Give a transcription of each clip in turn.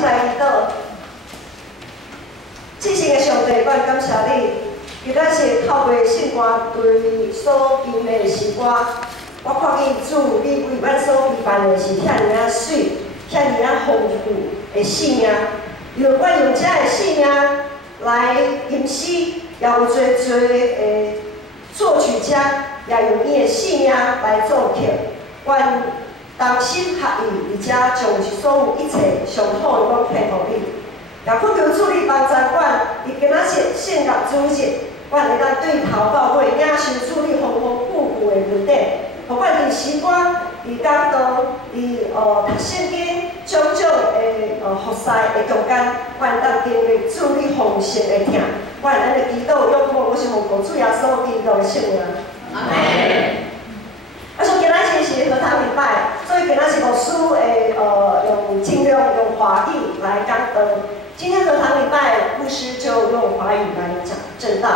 心来祈祷。至圣的上帝，我感谢你，伊咱是透过圣歌对所吟的诗歌，我看见主你为咱所陪伴的是遐尔啊水，遐尔啊丰富的生命，由我用这的生命来吟诗，也有做的作曲家也用伊的生命来作曲，愿同心合意，而且将所有一切上好的拢配合你。也恳求主你帮助阮，伫今仔日献入主日，阮会当对头到尾领受主你丰丰富富的恩典。互阮伫时光、伫讲道、伫读圣经种种的服侍的中间，阮当经历主你丰盛的疼。阮安尼祈祷仰望，我是奉主耶稣基督的圣名。阿门。啊，所以今仔日是和堂礼拜，所以今仔日牧师会用尽量用华语来讲道。今天和堂礼拜，牧师就用华语来讲正道。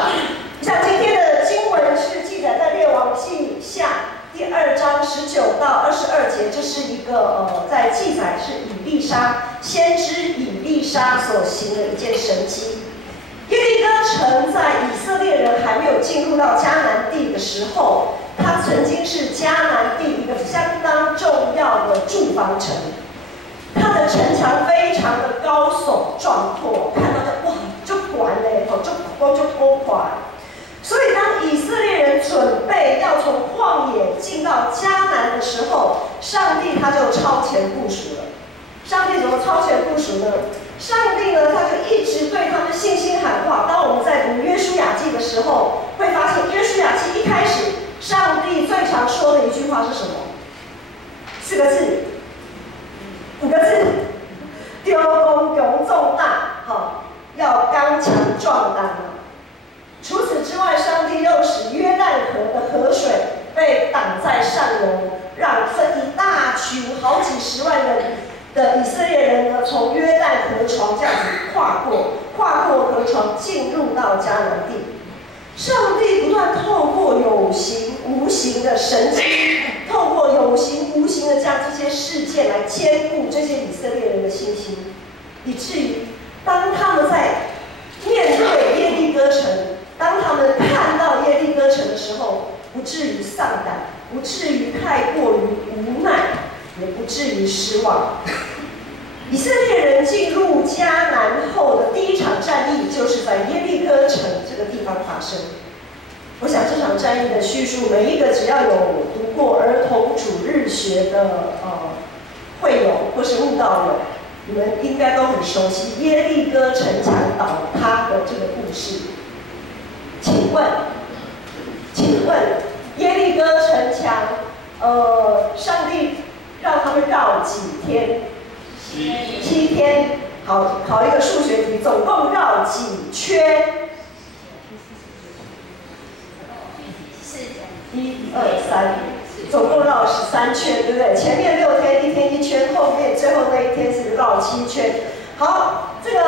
像今天的经文是记载在列王记下第2章19到22节，这是一个在记载是以利沙先知以利沙所行的一件神迹。耶利哥城在以色列人还没有进入到迦南地的时候，它曾经是迦南地一个相当重要的住房城。它的城墙非常的高耸壮阔，看到就哇，就管嘞，就高垮。所以当以色列人准备要从旷野进到迦南的时候，上帝他就超前部署了。上帝怎么超前部署呢？上帝呢，他就一直对他们信心喊话。当我们在读约书亚记的时候，会发现约书亚记一开始，上帝最常说的一句话是什么？4个字。5个字，丢公勇重大，要刚强壮胆。除此之外，上帝又使约旦河的河水被挡在上游，让这一大群好几十万人的以色列人呢，从约旦河床这样子跨过河床，进入到迦南地。上帝不断透过有形无形的神迹，透过有形无形的将这些事件来兼顾这些以色列人的信心，以至于当他们在面对耶利哥城，当他们看到耶利哥城的时候，不至于丧胆，不至于太过于无奈，也不至于失望。以色列人进入迦南后的第一场战役，就是在耶利哥城这个地方发生。我想这场战役的叙述，每一个只要有读过儿童主日学的会友或是悟道友，你们应该都很熟悉耶利哥城墙倒塌的这个故事。请问，耶利哥城墙，上帝让他们绕几天？7天。好，考一个数学题，总共绕几圈？1、2、3，总共绕13圈，对不对？前面6天，1天1圈，后面最后那一天是绕7圈。好，这个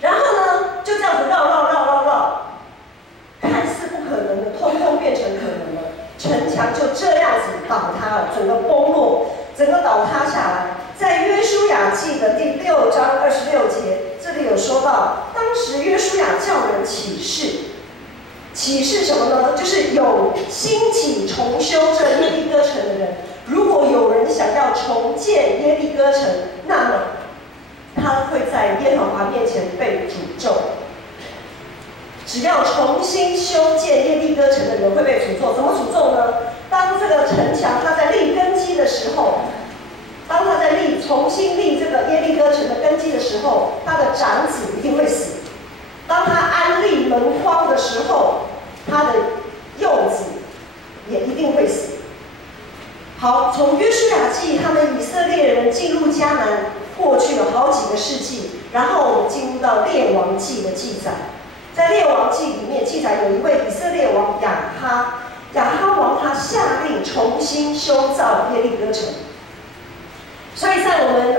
然后呢，就这样子绕，看似不可能的，通通变成可能了。城墙就这样子倒塌了，整个崩落，整个倒塌下来。在约书亚记的第6章26节，这里有说到，当时约书亚叫人起誓什么呢？就是有兴起重修这耶利哥城的人，如果有人想要重建耶利哥城，那么他会在耶和华面前被诅咒。只要重新修建耶利哥城的人会被诅咒，怎么诅咒呢？当这个城墙它在立根基的时候，当他在重新立这个耶利哥城的根基的时候，他的长子一定会死。当他安立门框的时候，他的幼子也一定会死。好，从约书亚记他们以色列人进入迦南过去了好几个世纪，然后我们进入到列王记的记载。在列王记里面记载有一位以色列王亚哈王，他下令重新修造耶利哥城。所以在我们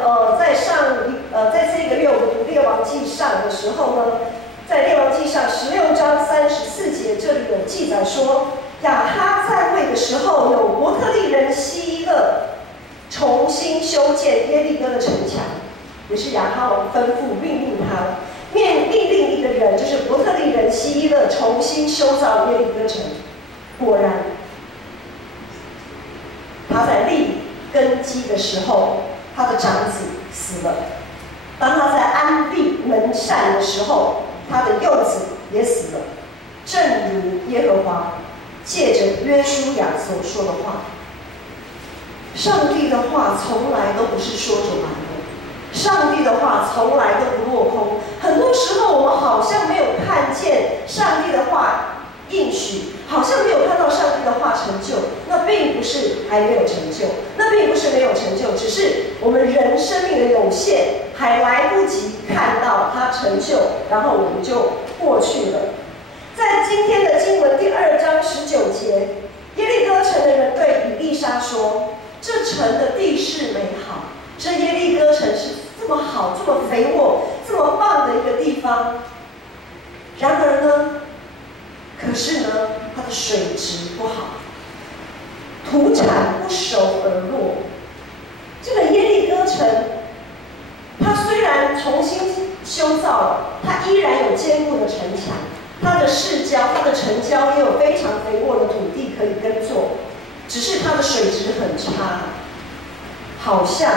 在这个月我们读列王记上的时候呢，在列王记上16章34节，这里有记载说，亚哈在位的时候，有伯特利人希勒重新修建耶利哥的城墙。也是亚哈王吩咐命令他，命令一个人，就是伯特利人希伊勒重新修造耶利哥城。果然，他在立根基的时候，他的长子死了；当他在安立门扇的时候，他的幼子也死了。正如耶和华借着约书亚所说的话，上帝的话从来都不是说着玩的，上帝的话从来都不落空。很多时候我们好像没有看见上帝的话应许，好像没有看到上帝的话成就，那并不是还没有成就，那并不是没有成就，只是我们人生命的有限，还来不及看到它成就，然后我们就过去了。在今天的经文第2章19节，耶利哥城的人对以利沙说：“这城的地势美好，这耶利哥城是这么好、这么肥沃、这么棒的一个地方。然而呢，可是呢，它的水质不好，土产不熟而落。这个耶利哥城，它虽然重新修造了，它依然有坚固的城墙。”它的市郊、它的城郊也有非常肥沃的土地可以耕作，只是它的水质很差，好像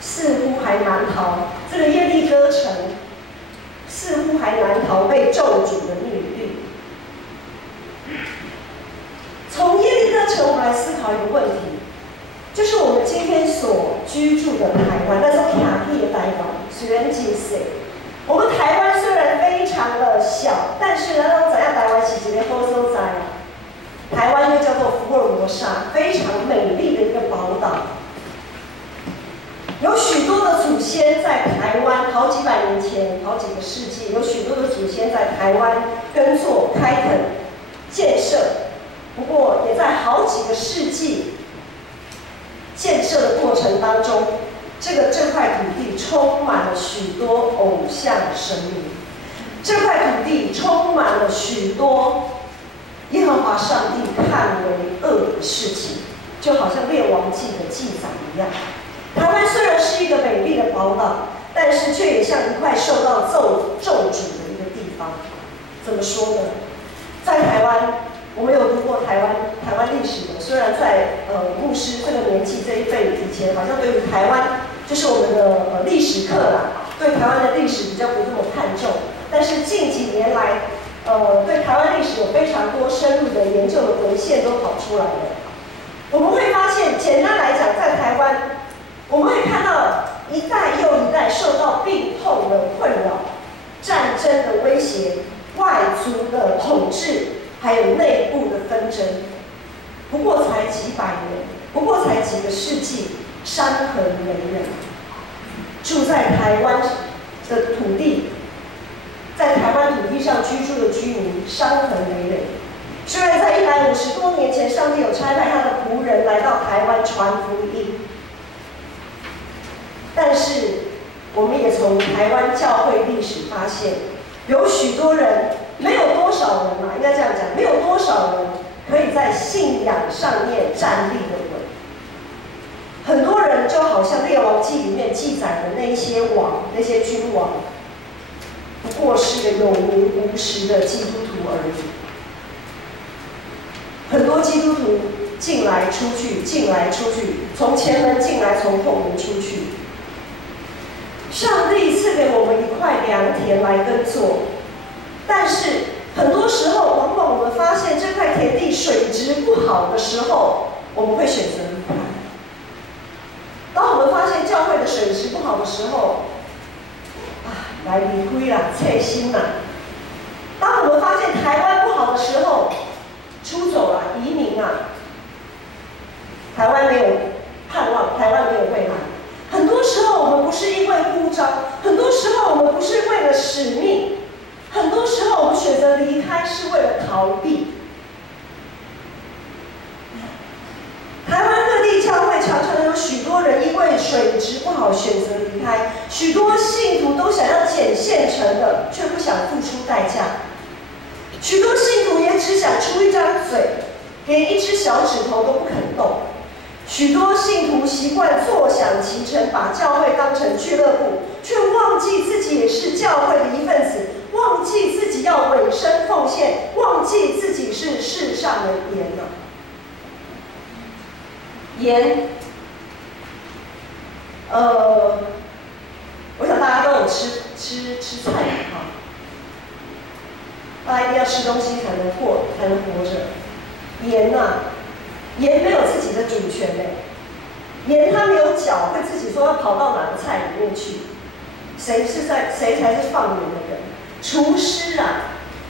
似乎还难逃这个耶利哥城，似乎还难逃被咒诅的命运。从耶利哥城，我们来思考一个问题，就是我们今天所居住的台湾，那种卡地的台湾，虽然几岁。我们台湾虽然非常的小，但是呢，怎样台湾是一个好所在？台湾又叫做福尔摩沙，非常美丽的一个宝岛。有许多的祖先在台湾，好几百年前，好几个世纪，有许多的祖先在台湾耕作、开垦、建设。不过，也在好几个世纪建设的过程当中。这块土地充满了许多偶像神明，这块土地充满了许多耶和华上帝看为恶的事情，就好像列王记的记载一样。台湾虽然是一个美丽的宝岛，但是却也像一块受到咒诅的一个地方。怎么说呢？在台湾，我们有读过台湾历史的，虽然在牧师这个年纪这一辈以前，好像对于台湾。就是我们的历史课啦，对台湾的历史比较不这么看重，但是近几年来，对台湾历史有非常多深入的研究的文献都跑出来了。我们会发现，简单来讲，在台湾，我们会看到一代又一代受到病痛的困扰、战争的威胁、外族的统治，还有内部的纷争。不过才几百年，不过才几个世纪。山河累累，住在台湾的土地，在台湾土地上居住的居民伤痕累累。虽然在150多年前，上帝有差派他的仆人来到台湾传福音，但是我们也从台湾教会历史发现，有许多人，没有多少人嘛，应该这样讲，没有多少人可以在信仰上面站立得稳。很多人就好像《列王纪》里面记载的那些王、那些君王，不过是个有名无实的基督徒而已。很多基督徒进来出去，进来出去，从前门进来，从后门出去。上帝赐给我们一块良田来耕作，但是很多时候，往往我们发现这块田地水质不好的时候，我们会选择离开。当我们发现教会的水质不好的时候，来离开啦，切心啦。当我们发现台湾不好的时候，出走了，移民啊。台湾没有盼望，台湾没有未来。很多时候我们不是因为呼召，很多时候我们不是为了使命，很多时候我们选择离开是为了逃避。台湾各地教会常常有许多人因为水质不好选择离开，许多信徒都想要捡现成的，却不想付出代价。许多信徒也只想出一张嘴，连一只小指头都不肯动。许多信徒习惯坐享其成，把教会当成俱乐部，却忘记自己也是教会的一份子，忘记自己要委身奉献，忘记自己是世上的盐了。盐，我想大家都有吃菜哈，大家一定要吃东西才能活着。盐呐，盐没有自己的主权嘞，盐它没有脚，会自己说要跑到哪个菜里面去，谁才是放盐的人？厨师啊，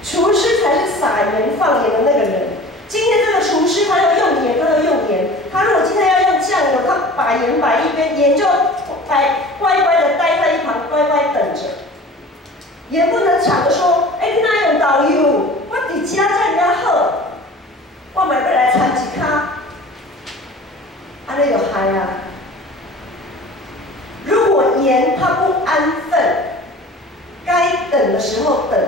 厨师才是撒盐放盐的那个人。今天这个厨师他要用盐，他要用盐。他如果今天要用酱油，他把盐摆一边，盐就乖乖的待在一旁，乖乖等着。盐不能抢着说，你哪用导游？我伫家遮尔好，我嘛要来掺一卡，安尼就害啊！如果盐它不安分，该等的时候等。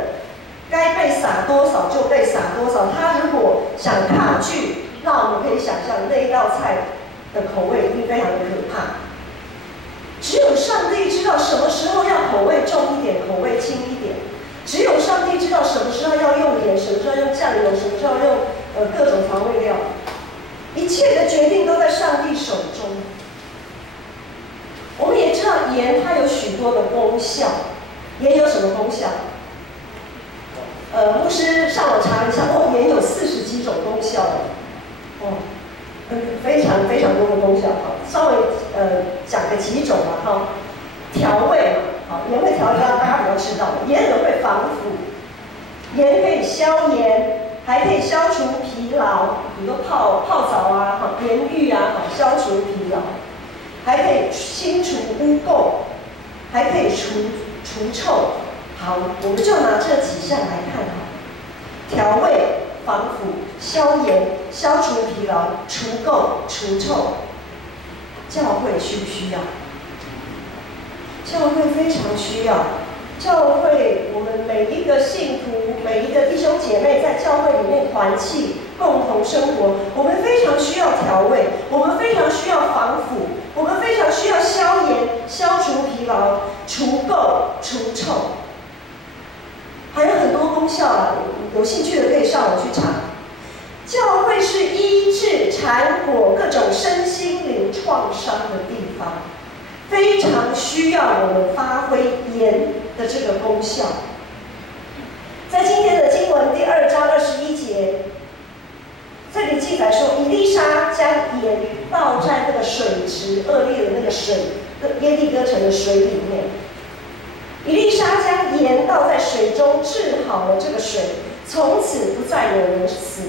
该被撒多少就被撒多少。他如果想抗拒，那我们可以想象那一道菜的口味一定非常的可怕。只有上帝知道什么时候要口味重一点，口味轻一点。只有上帝知道什么时候要用盐，什么时候要用酱油，什么时候要用各种调味料。一切的决定都在上帝手中。我们也知道盐它有许多的功效，盐有什么功效？牧师上网查了一下，盐有40几种功效非常非常多的功效。好，稍微讲个几种吧。哈，调味嘛，好，盐会调味，大家比较知道的。盐也会防腐，盐可以消炎，还可以消除疲劳，比如说泡澡啊，好，盐浴啊，好，消除疲劳，还可以清除污垢，还可以除臭。好，我们就拿这几项来看哈：调味、防腐、消炎、消除疲劳、除垢、除臭。教会需不需要？教会非常需要。教会，我们每一个信徒、每一个弟兄姐妹在教会里面团契、共同生活，我们非常需要调味，我们非常需要防腐，我们非常需要消炎、消除疲劳、除垢、除臭。还有很多功效啊，有兴趣的可以上网去查。教会是医治、缠裹各种身心灵创伤的地方，非常需要我们发挥盐的这个功效。在今天的经文第2章21节，这里记载说，以利沙将盐倒在那个水池恶劣的那个水耶利哥城的水里面。以利沙将盐倒在水中，治好了这个水，从此不再有人死，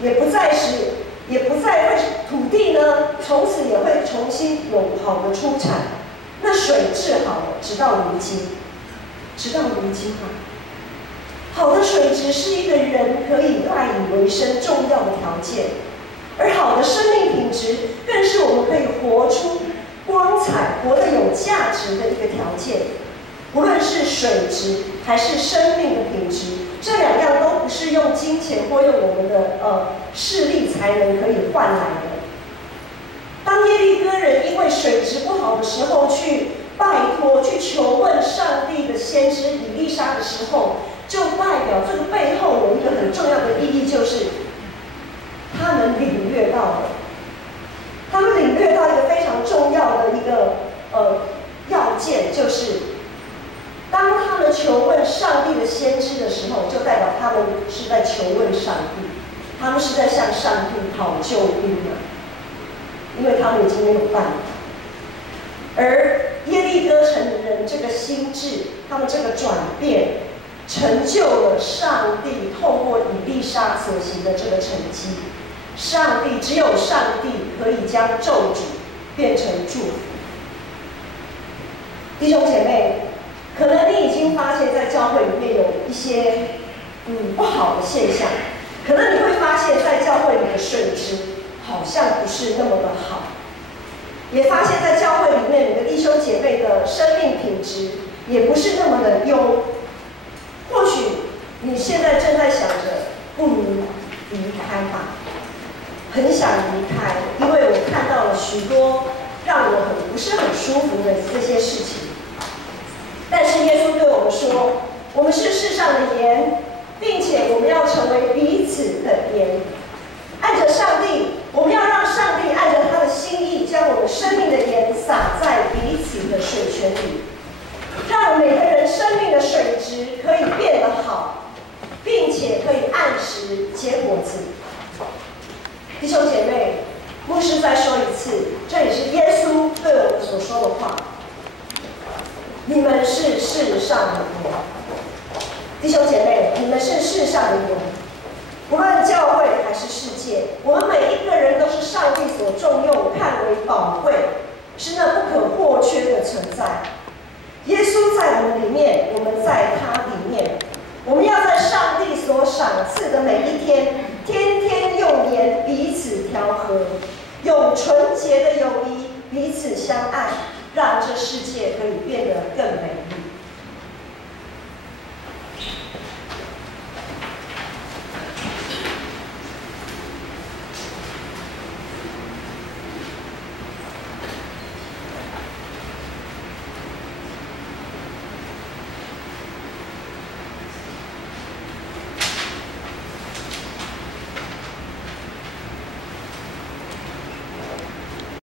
也不再会土地呢，从此也会重新有好的出产。那水治好了，直到如今啊，好的水质是一个人可以赖以为生重要的条件，而好的生命品质更是我们可以活出光彩、活得有价值的一个条件。无论是水质还是生命的品质，这2样都不是用金钱或用我们的势力才能可以换来的。当耶利哥人因为水质不好的时候去拜托、去求问上帝的先知以利沙的时候，就代表这个背后有一个很重要的意义，就是他们领略到一个非常重要的一个要件，就是当他们求问上帝的先知的时候，就代表他们是在求问上帝，他们是在向上帝讨救兵啊，因为他们已经没有办法。而耶利哥城人这个心智，他们这个转变，成就了上帝透过以利沙所行的这个成绩。只有上帝可以将咒诅变成祝福。弟兄姐妹，可能你已经发现，在教会里面有一些不好的现象，可能你会发现，在教会里的水质好像不是那么的好，也发现，在教会里面你的弟兄姐妹的生命品质也不是那么的优。或许你现在正在想着，不如离开吧，很想离开，因为我看到了服的这些事情。但是耶稣对我们说，我们是世上的盐，并且我们要成为彼此的盐。按着上帝，我们要让上帝按着他的心意，将我们生命的盐撒在彼此的水泉里，让每个人生命的水质可以变得好，并且可以按时结果子。弟兄姐妹，牧师再说一次，这也是耶稣对我们所说的话：你们是世上的盐。弟兄姐妹，你们是世上的盐。无论教会还是世界，我们每一个人都是上帝所重用、看为宝贵，是那不可或缺的存在。耶稣在我们里面，我们在他里面。我们要在上帝所赏赐的每一天，天天用盐彼此调和，用纯洁的友谊彼此相爱，让这世界可以变得更美丽。